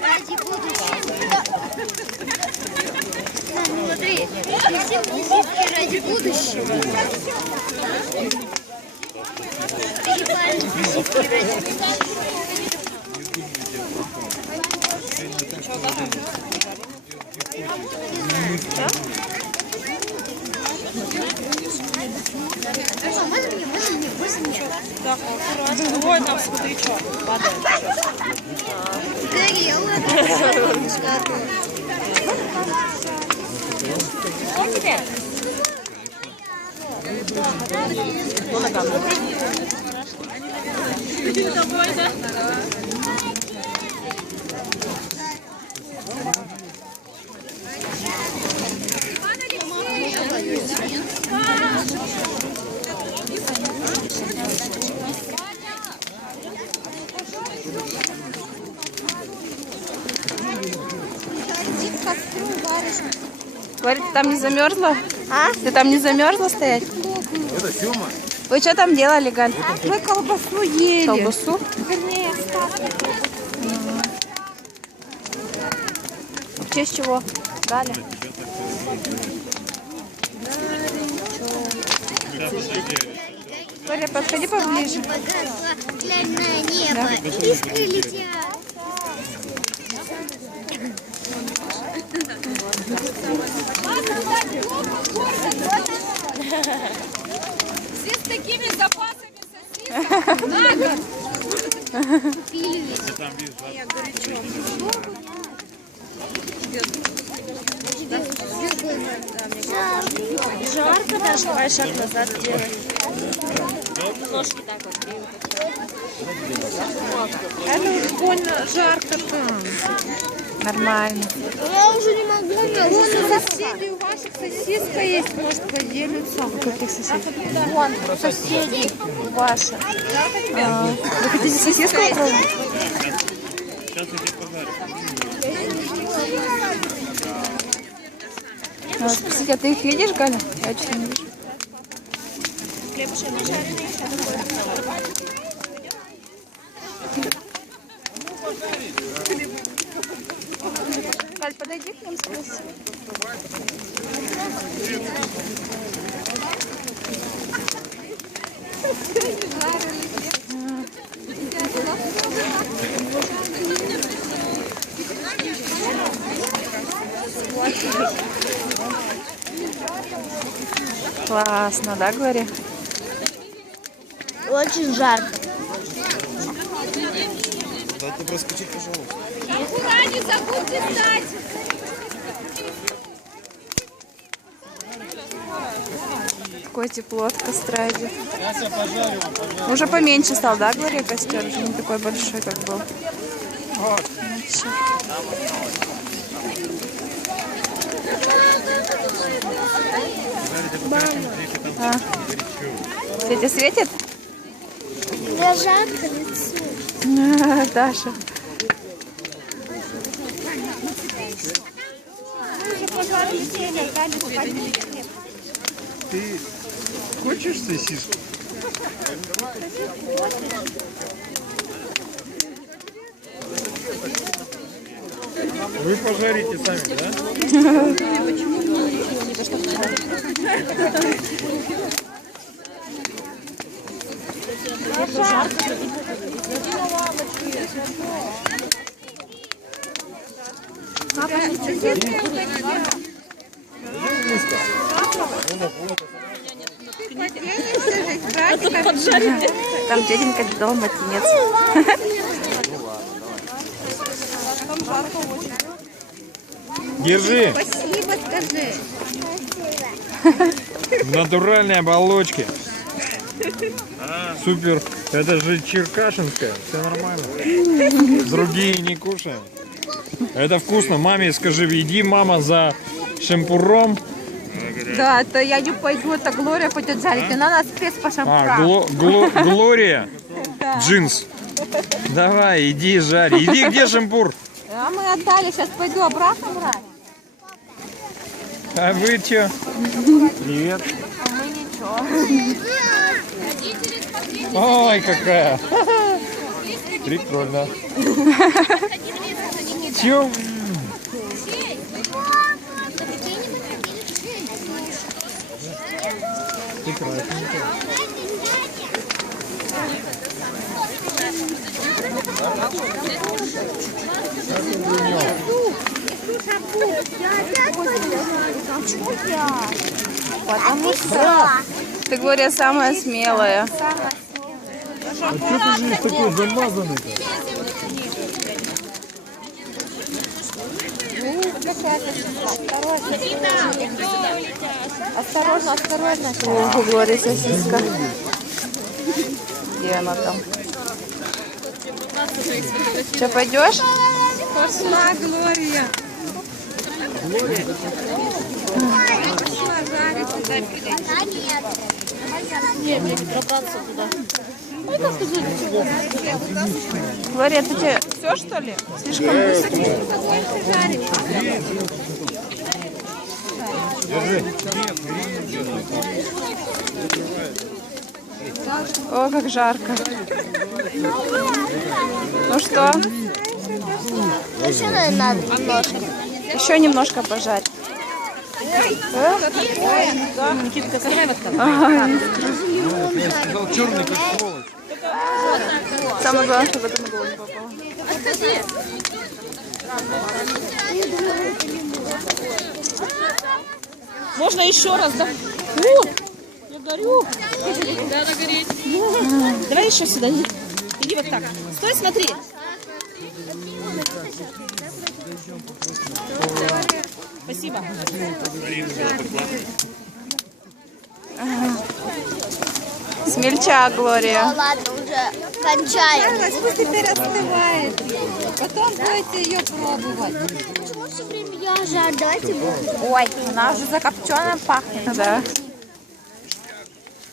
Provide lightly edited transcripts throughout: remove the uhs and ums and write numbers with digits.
Ради будущего. Смотри, все сосиски ради будущего. Перепали сосиски ради будущего. Так, аккуратно. Ой, там смотри, что падает. Горело. Что тебе? Ну, на камеру. Довольно. Говорит, ты там не замерзла? А? Ты там не замерзла стоять? Это Тёма. Вы что там делали, Галь? Мы колбасу ели. Колбасу? Вернее, В честь чего? Галя? Коля, подходи поближе. Глянь на небо. Искры летят. все с такими запасами сосисок на год. Купили ведь. Жарко даже, давай шаг назад делай. Ножки так вот. Это уже больно жарко там. Нормально. Я уже не могу. Вон у соседей у ваших сосиска есть, может поделиться. Каких соседей? Вон, соседи ваши. Вы хотите сосиску попробовать? Спросите, а ты их видишь, Галя? Я что-то не вижу. Галь, подойди к нам, спроси. Классно, да, Глория? Очень жарко. Да ты проскочи, пожалуйста. Ура, не забудьте встать! Такое тепло от костра идет. Уже поменьше стал, да, Глория, костер? Уже не такой большой, как был. А. Тетя светит? Я жарко лицо. Даша. Ты хочешь сосиску? Вы пожарите сами, да? Там тетенька дал младенец. Держи. Спасибо, скажи. В натуральной оболочке. Супер. Это же черкашинская. Все нормально. Другие не кушаем. Это вкусно. Маме скажи, иди, мама, за шампуром. Да, это я не пойду, это Глория пойдет жарить. Она нас спец по шампурам. Глория. Джинс. Давай, иди жарь. Иди, где шампур? А мы отдали, сейчас пойду обратно брать. А вы чё? Привет. А мы ничего. Ой, какая. Прикольно. Артем. Потому что ты, Глория, самая смелая. А что ты здесь такой замазанный-то? Осторожно, осторожно. О, у Глории сосиска. Где она там? Что, пойдешь? Пошла, Глория. Нет, мне не пробраться туда. Глория, ты тебе все, что ли? Слишком высокий. О, как жарко. Ну что? Еще надо немножко. Еще немножко пожарь. Никитка, вставай вот там. Я сказал, черный как сволочь. Самое главное, чтобы это на голову не попало. Можно еще раз, да? О, я горю. Да, она гореть. Давай еще сюда. Иди вот так. Стой, смотри. Спасибо. Смельчак, Глория. Ну ладно, уже кончаем. Пусть теперь остывает. Потом будете ее пробовать. Почему все время я жарю? Давайте будем. Ой, она уже закопченная пахнет. Да.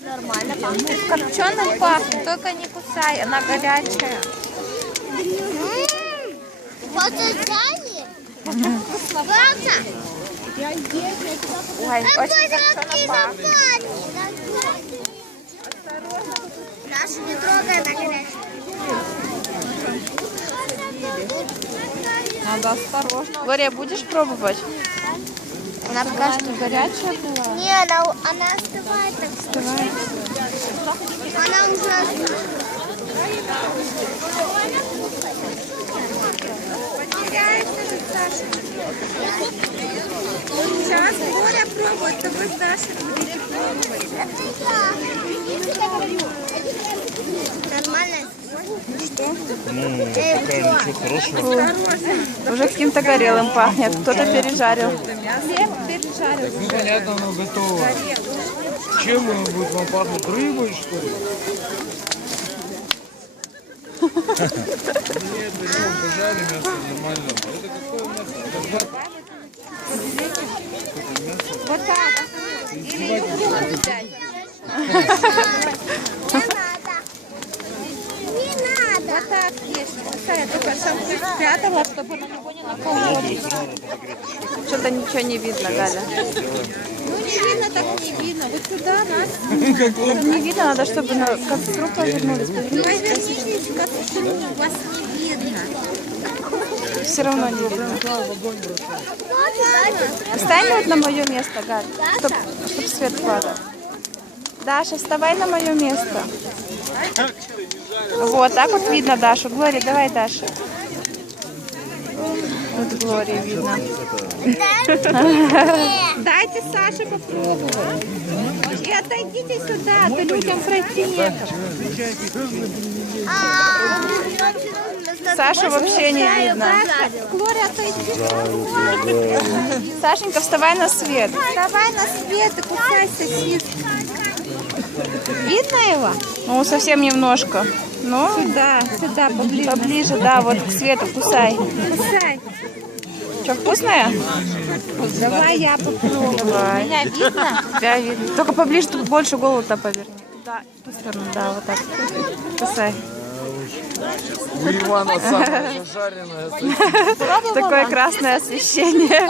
Нормально пахнет. Копченым пахнет, только не кусай, она горячая. Вот это вкусно. Ой, очень копчено пахнет. Наша не трогай, она горячая. Надо осторожно. Глория, будешь пробовать? Она пока что горячая была. Не, она остывает, так сказать. Она уже остывает. Сейчас Боря пробует, то вы с Дашей будете пробовать. Нормально? Ну, пока ничего хорошего. Уже каким-то горелым пахнет. Кто-то пережарил. Ну, понятно, оно готово. Чем оно будет вам пахнуть? Рыбой, что ли? Нет, берем, пожарим мясо нормально. Это какое мясо? Вот так. Или рукой взять. Не надо. Вот так ешь. Пускай я только шампунь спрятала, чтобы на него не накололи. Что-то ничего не видно, Галя. Ну не видно, так не видно. Вот сюда нас. Не видно, надо, чтобы на костру повернулись. Повернитесь к костру, вас не видно. Все равно не видно. Встань вот на мое место, Галь, чтобы свет падал. Даша, вставай на мое место. Вот, так вот видно Дашу. Глория, давай, Даша. Вот Глория видно. Дайте Саше попробовать. И отойдите сюда, то людям пройти некому. Сашу вообще не видно. Глория, отойди. Сашенька, вставай на свет. Давай на свет и кусай сосиску. Видно его? Ну, совсем немножко. Ну, Сюда, сюда, поближе. поближе, да, вот к свету кусай. Кусай. Что, вкусная? Давай я попробую. Давай. Меня видно? Тебя видно. Только поближе, тут больше голову-то поверни. Да, в ту сторону, да, вот так. Кусай. У Ивана самое зажаренное. Такое красное освещение.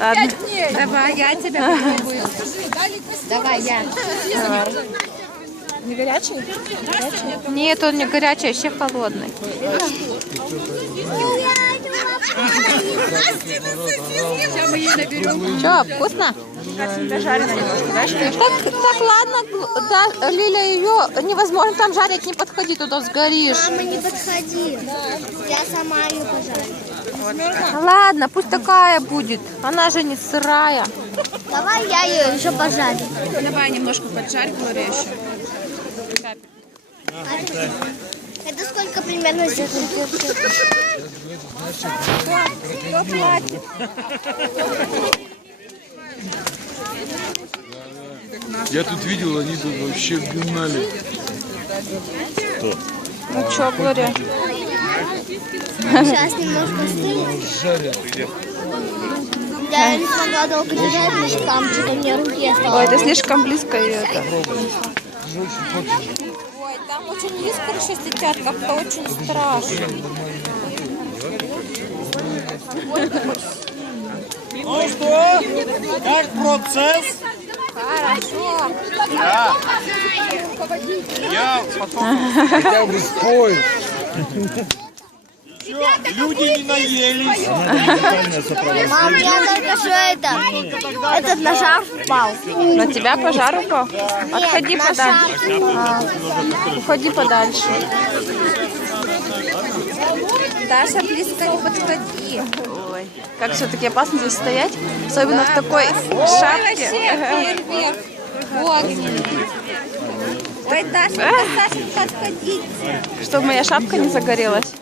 Ладно. Давай, я тебя попробую. Давай, я. Давай. Не горячий? Нет, он не горячий, вообще холодный. Че, вкусно? Дожарено немножко, да? Так, ладно, да, Лиля, ее невозможно там жарить, не подходи туда, сгоришь. Мама, не подходи. Я сама ее пожарю. Ладно, пусть такая будет, она же не сырая. Давай я ее еще пожарю. Давай немножко поджарь, Глория, еще. Это сколько примерно здесь идет? Я тут видел, они тут вообще гнали. Ну что, Глория? Сейчас немножко стынет. Жарят. Я не смогла долго держать мешкам, что-то мне руки осталось. Ой, это слишком близко ее. Ой, там очень искры сейчас летят, как-то очень страшно. Ну что? Как процесс? Хорошо. Я потом... Хотя бы спой. Люди не наелись. Мам, я только что этот на шар впал. На тебя пожар упал? Отходи на подальше. шар впал. Уходи подальше. Даша, близко не подходи. Ой, как все-таки опасно здесь стоять, особенно в такой шапке. Вообще, фейерверк. Огненный. Ой, Даша, Даша, подходи. Чтобы моя шапка не загорелась.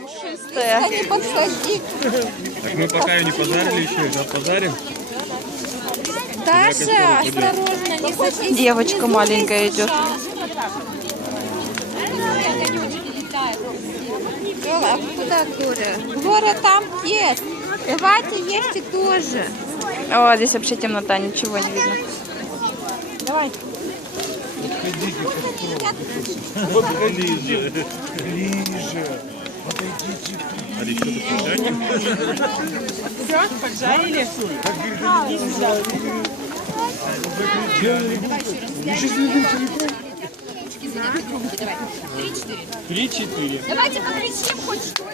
Пушистая. Не подходи. Так мы пока ее не пожарили еще, сейчас пожарим. Даша, осторожно, не садись. Девочка маленькая идет. А куда Глория? Глория там есть. Давайте ешьте тоже. О, здесь вообще темнота, ничего не видно. Давай. Ближе. Ближе. Все, поджарили? Три-четыре. Давайте покричим хоть что.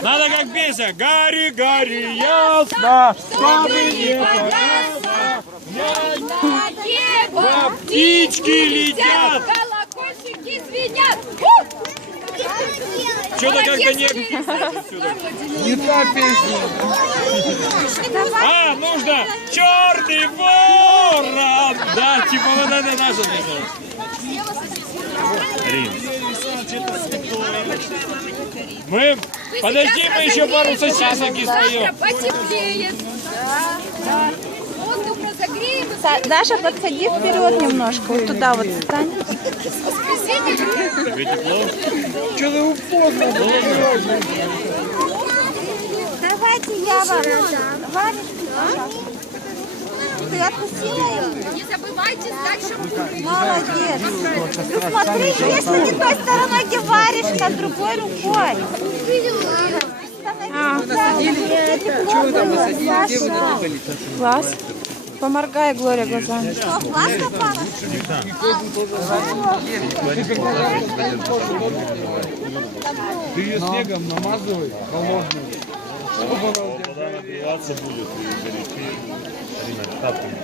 Надо как песня. Гори, гори, ясно, чтобы не погасла. На небо Птички летят. колокольчики звенят. Что-то как-то не... Не та песня. А, нужно черный ворон. Да, типа вот это наша песня. Рим. Мы... Подожди, мы еще пару сосисок и споем. Потеплеет. Воздух разогреем. Даша, подходи вперед немножко, вот туда вот встань. Что ты упорно? Давайте я вам. Варежки, ты отпустила ее? Не забывайте сдать шампунь. Молодец. Ну смотри, если не той стороной, где варежка, другой рукой. Чего вы там насадили? Где вы надыбали? Глаз. Поморгай, Глория, глазами. Что, глаз попало? Ты ее снегом намазывай, холодным. Вода нагреваться будет и гореть. Тапками.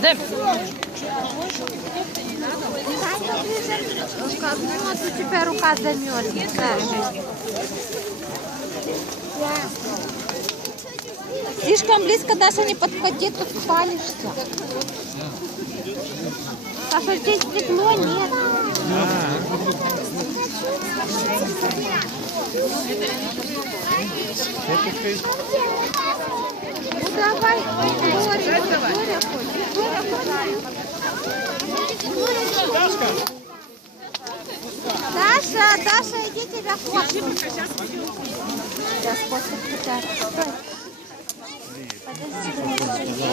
Да. Вот у тебя рука замерзнет. Слишком близко, Даша, не подходи, тут спалишься. Саша, здесь стекло нет. Ну давай, Глория, Даша, иди тебя фоткаю. Сейчас после Подожди.